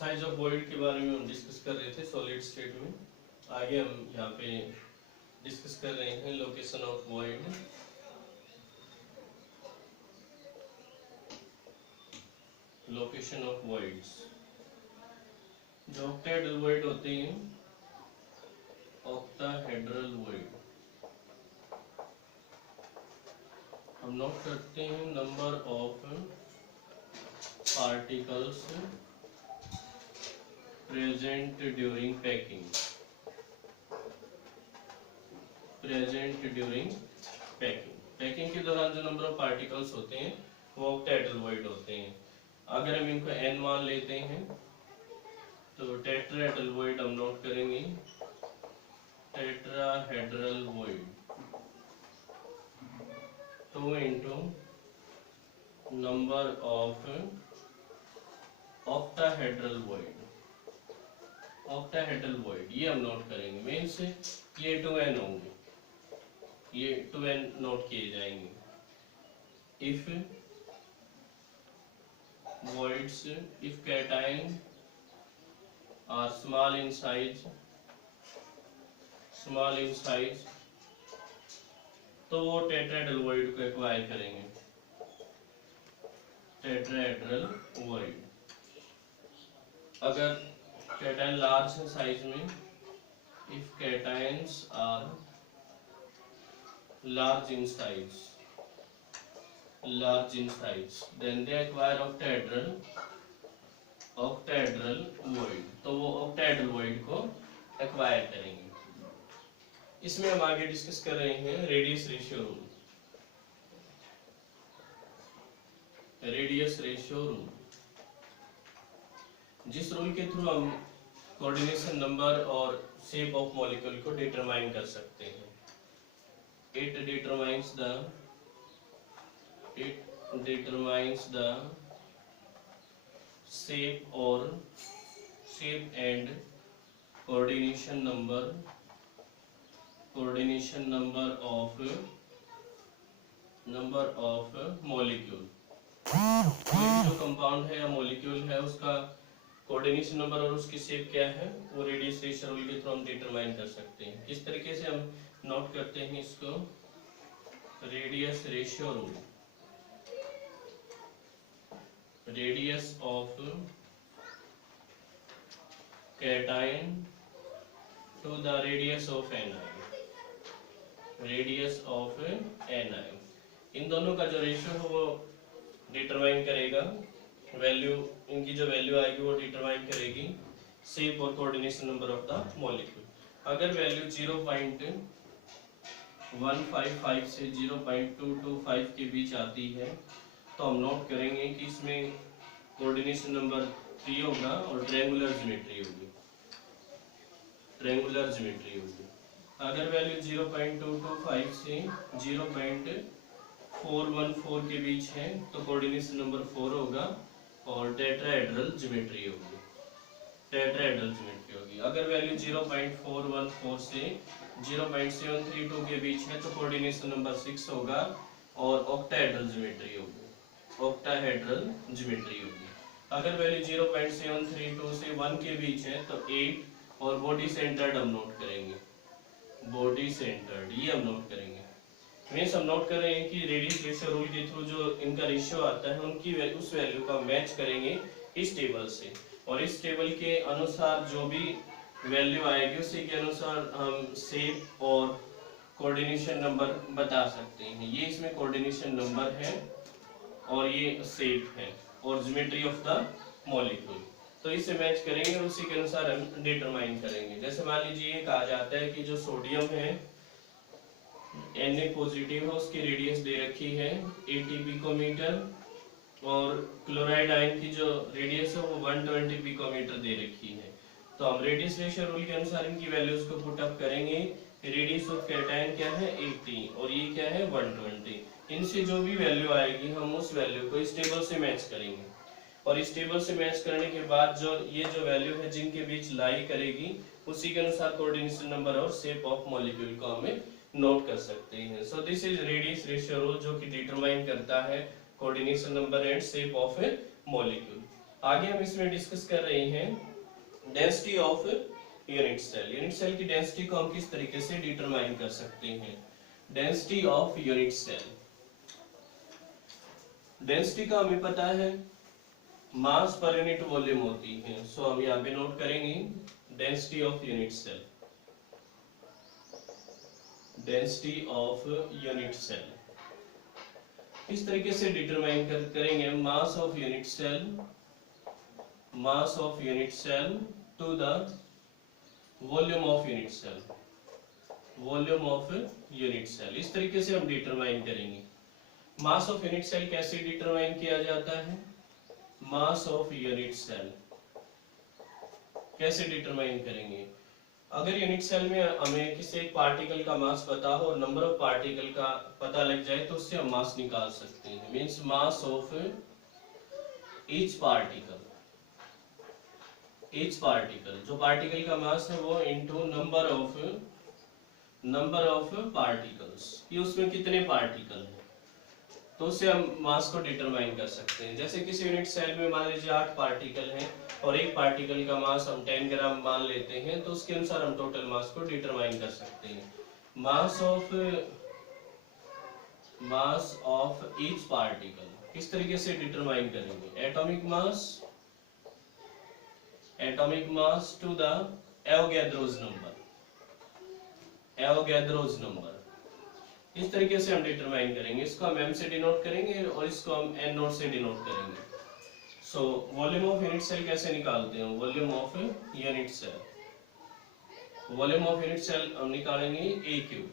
Size of void के बारे में हम डिस्कस कर रहे थे सॉलिड स्टेट में। आगे हम यहाँ पे डिस्कस कर रहे हैं location of void. Location of voids जो ऑक्टाहेड्रल वॉइड होते हैं, ऑक्टाहेड्रल वॉइड हम नोट करते हैं number of particles present during packing. Packing के दौरान जो नंबर ऑफ पार्टिकल्स होते हैं वो ऑक्टाहेड्रल वॉइड होते हैं। अगर हम इनको n मान लेते हैं तो टेट्राहेड्रल वॉइड हम नोट करेंगे। Tetrahedral void 2 into number of octahedral void. Octahedral void ये हम नोट करेंगे। मीन्स ये 2n होंगे, ये 2n नोट किए जाएंगे। If voids, if cation are small in size, तो वो टेट्राहेड्रल वॉइड को एक्वायर करेंगे। टेट्राहेड्रल वॉइड अगर कैटायन लार्ज है साइज में, if cations are large in size then they acquire octahedral void, तो वो octahedral void को acquire करेंगे। इसमें हम आगे डिस्कस कर रहे हैं radius ratio rule. Radius ratio rule जिस रूल के थ्रू हम कोऑर्डिनेशन नंबर और शेप ऑफ मॉलिक्यूल को डिटरमाइन कर सकते हैं। It determines the shape and coordination number of molecule। कोई जो कंपाउंड है या मॉलिक्यूल है उसका कोऑर्डिनेशन नंबर और उसकी शेप क्या है वो रेडियस रेशियो रूल के थ्रू हम डिटरमाइन कर सकते हैं। किस तरीके से हम नोट करते हैं इसको? Radius ratio rule. Radius of cation to the radius of anion. Radius of anion, इन दोनों का जो रेशियो है वो डिटरमाइन करेगा वैल्यू, इनकी जो वैल्यू आएगी वो डिटरमाइन करेगी शेप और coordination number of the molecule. अगर वैल्यू 0.155 से 0.225 के बीच आती है तो हम नोट करेंगे कि इसमें कोऑर्डिनेशन नंबर 3 होगा और ट्रायंगुलर ज्योमेट्री होगी। अगर वैल्यू 0.225 से 0.414 के बीच है तो कोऑर्डिनेशन नंबर 4 होगा और टेट्राहेड्रल ज्योमेट्री होगी। अगर वैल्यू 0.414 से 0.732 के बीच है तो कोऑर्डिनेशन नंबर 6 होगा और ऑक्टाहेड्रल ज्योमेट्री होगी। अगर वैल्यू 0.732 से 1 के बीच है तो 8 और बॉडी सेंटर्ड हम नोट करेंगे। ये हम नोट करेंगे। मीन्स हम नोट कर रहे हैं कि रेडियस रेशियो रूल के थ्रू जो इनका रेशियो आता है उनकी उस वैल्यू का मैच करेंगे इस टेबल से, और इस टेबल के अनुसार जो भी वैल्यू आएगी उसी के अनुसार हम शेप और कोऑर्डिनेशन नंबर बता सकते हैं। ये इसमें कोऑर्डिनेशन नंबर है और ये शेप है और ज्योमेट्री ऑफ द मॉलिक्यूल, तो इसे मैच करेंगे और उसी के अनुसार हम डिटरमाइन करेंगे। जैसे मान लीजिए ये कहा जाता है कि जो सोडियम है Na पॉजिटिव है, उसकी रेडियस दे रखी है 80 पिकोमीटर और क्लोराइड आयन की जो रेडियस है वो 120 पिकोमीटर दे रखी है। तो हम रेडियस रेशियो रूल के अनुसार इनकी वैल्यूज को पुट अप करेंगे। रेडियस ऑफ कैटायन क्या है 80 और ये क्या है 120। इनसे जो भी वैल्यू आएगी हम उस वैल्यू को इस टेबल से मैच करेंगे और इस टेबल से मैच करने के बाद जो ये जो वैल्यू है जिनके बीच लाई करेगी उसी के अनुसार कोऑर्डिनेशन नंबर और शेप ऑफ मॉलिक्यूल को हमें नोट कर सकते हैं। So this is radius ratio rule जो कि डिटरमाइन करता है coordination number and shape of a molecule. आगे हम इसमें डिस्कस कर रहे हैं density of unit cell. Unit cell की डेंसिटी को हम किस तरीके से डिटरमाइन कर सकते हैं। Density of unit cell, density का हमें पता है मास पर यूनिट वॉल्यूम होती है। सो हम यहाँ पे नोट करेंगे density of unit cell, density of unit cell इस तरीके से डिटरमाइन करेंगे mass of unit cell, mass of unit cell to the volume of unit cell, volume of unit cell. इस तरीके से हम डिटरमाइन करेंगे। मास ऑफ यूनिट सेल कैसे डिटरमाइन किया जाता है, मास ऑफ यूनिट सेल कैसे डिटरमाइन करेंगे। अगर यूनिट सेल में हमें किसी एक पार्टिकल का मास पता हो और नंबर ऑफ पार्टिकल का पता लग जाए तो उससे हम मास निकाल सकते हैं। Means mass of each particle, each particle जो पार्टिकल का मास है वो इनटू नंबर ऑफ पार्टिकल्स, ये उसमें कितने पार्टिकल हैं, तो उससे हम मास को डिटरमाइन कर सकते हैं। जैसे किसी यूनिट सेल में मान लीजिए 8 पार्टिकल हैं और एक पार्टिकल का मास हम 10 ग्राम मान लेते हैं, तो उसके अनुसार हम टोटल मास को डिटरमाइन कर सकते हैं। मास ऑफ ईच पार्टिकल किस तरीके से डिटरमाइन करेंगे, atomic mass to the Avogadro's number, इस तरीके से हम डिटरमाइन करेंगे। इसको हम m से डिनोट करेंगे और इसको हम n नोट से डिनोट करेंगे। So volume of unit cell कैसे निकालते हैं, वॉल्यूम ऑफ यूनिट सेल हम निकालेंगे a क्यूब।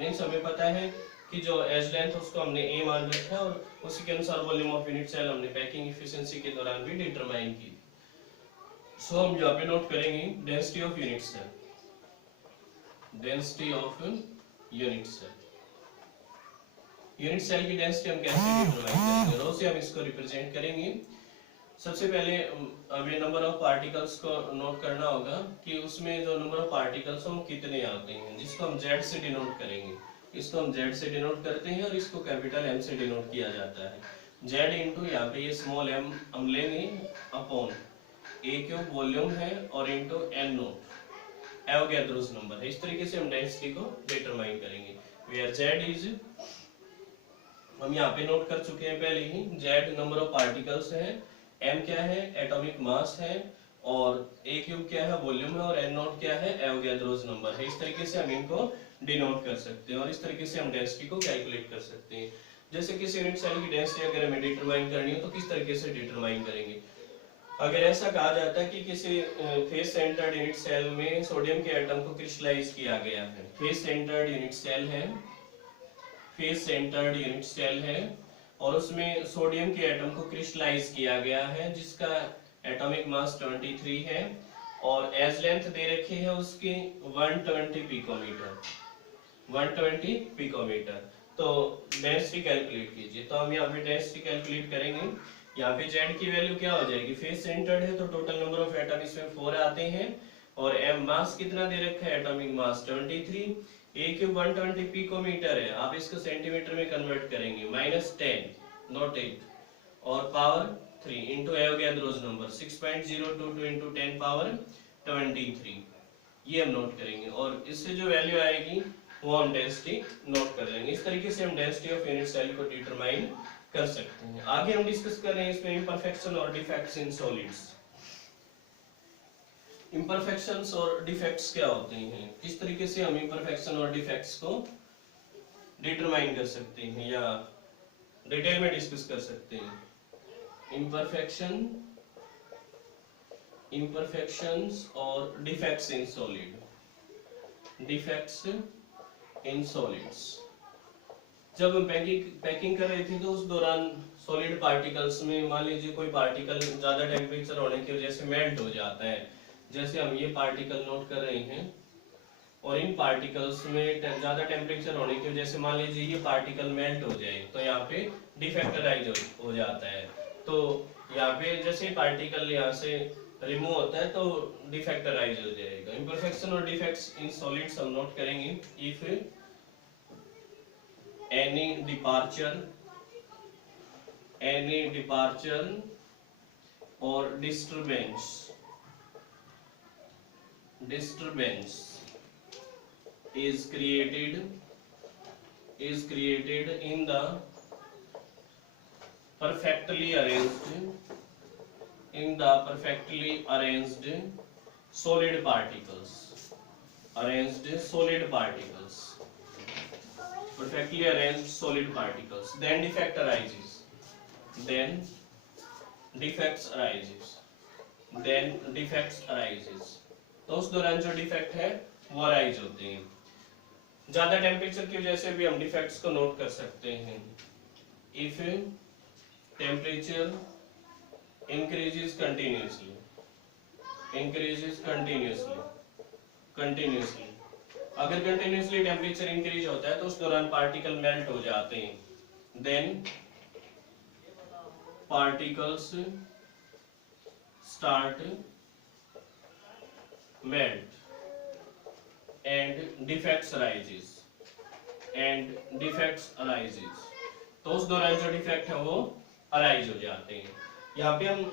मीन्स हमें पता है कि जो एज लेंथ उसको हमने a मान रखा है और उसी के अनुसार वॉल्यूम ऑफ यूनिट सेल हमने पैकिंग एफिशिएंसी के दौरान भी डिटरमाइन की। सो हम यहाँ पे नोट करेंगे density of unit cell, density of unit cell. Unit cell की डेंसिटी हम कैसे डिटरमाइन करेंगे, रो से हम इसको रिप्रेजेंट करेंगे। सबसे पहले हमें नंबर ऑफ पार्टिकल्स को नोट करना होगा कि उसमें जो नंबर ऑफ पार्टिकल्स हैं वो कितने आते हैं, जिसको हम z से डिनोट करेंगे। इसको हम z से डिनोट करते हैं और इसको कैपिटल M से डिनोट किया जाता है। z इंटू यहाँ पे ये स्मॉल m हम लेंगे अपॉन a क्यूब वॉल्यूम है और into n note Avogadro's number है। इस तरीके से हम डेंसिटी को डिटरमाइन करेंगे। वेयर z इज, हम यहाँ पे नोट कर चुके हैं पहले ही, z नंबर ऑफ पार्टिकल्स है, m क्या है एटॉमिक मास है और a क्यूब क्या है वॉल्यूम है और n नॉट क्या है एवोगैड्रोस नंबर है। इस तरीके से हम इनको डिनोट कर सकते हैं और इस तरीके से हम डेंसिटी को कैलकुलेट कर सकते हैं। जैसे किसी यूनिट सेल की डेंसिटी अगर हमें डिटरमाइन करनी हो तो किस तरीके से डिटरमाइन करेंगे। अगर ऐसा कहा जाता है कि किसी फेस सेंटर्ड यूनिट सेल में सोडियम के एटम को क्रिस्टलाइज किया गया है, फेस सेंटर्ड यूनिट सेल है, फेस सेंटर्ड यूनिट सेल है और उसमें सोडियम के एटम को क्रिस्टलाइज किया गया है जिसका एटॉमिक मास 23 है और एज लेंथ दे रखी है उसकी 120 पिकोमीटर, 120 पिकोमीटर। तो डेंसिटी कैलकुलेट कीजिए। तो हम यहाँ पे डेंसिटी कैलकुलेट करेंगे। यहाँ पे z की वैल्यू क्या हो जाएगी, फेस सेंटर्ड है तो टोटल नंबर ऑफ एटम इसमें 4 आते हैं और m मास कितना दे रखा है atomic mass 23, a cube 120 picometre है, आप इसको सेंटीमीटर में कन्वर्ट करेंगे -10 नॉट 8 और power 3 into Avogadro's number 6.022 into 10 power 23, ये हम नोट करेंगे और इससे जो वैल्यू आएगी वो हम डेंसिटी नोट कर लेंगे। इस तरीके से हम डेंसिटी ऑफ यूनिट सेल को डिटरमाइन कर सकते हैं। आगे हम डिस्कस कर रहे हैं इसमें इम्परफेक्शन और डिफेक्ट्स इन सॉलिड्स। इम्परफेक्शंस और डिफेक्ट्स क्या होते हैं, किस तरीके से हम इम्परफेक्शन और डिफेक्ट्स को डिटरमाइन कर सकते हैं या डिटेल में डिस्कस कर सकते हैं। इम्परफेक्शंस और defects in solid, defects in solids. जब हम पैकिंग कर रहे थे तो उस दौरान सॉलिड पार्टिकल्स में मान लीजिए कोई पार्टिकल ज्यादा टेम्परेचर होने की वजह से मेल्ट हो जाता है। जैसे हम ये पार्टिकल नोट कर रहे हैं और इन पार्टिकल्स में ज्यादा टेम्परेचर होने की वजह से मान लीजिए ये पार्टिकल मेल्ट हो जाए तो यहाँ पे डिफेक्टराइज हो जाता है। तो यहाँ पे जैसे पार्टिकल यहाँ से रिमूव होता है तो डिफेक्टराइज हो जाएगा। इम्परफेक्शन और डिफेक्ट्स इन सॉलिड्स हम नोट करेंगे। इफ any departure और disturbance is created in the perfectly arranged solid particles. Perfectly arranged solid particles. Then defect arises. तो उस दौरान जो डिफेक्ट है वो अराइज होते हैं। ज्यादा टेम्परेचर की वजह से भी हम डिफेक्ट्स को नोट कर सकते हैं। इफ टेम्परेचर increases continuously अगर कंटिन्यूसली टेम्परेचर इंक्रीज होता है तो उस दौरान पार्टिकल मेल्ट हो जाते हैं। Then particles start melt and defects arises तो उस दौरान जो डिफेक्ट है वो अराइज हो जाते हैं। यहाँ पे हम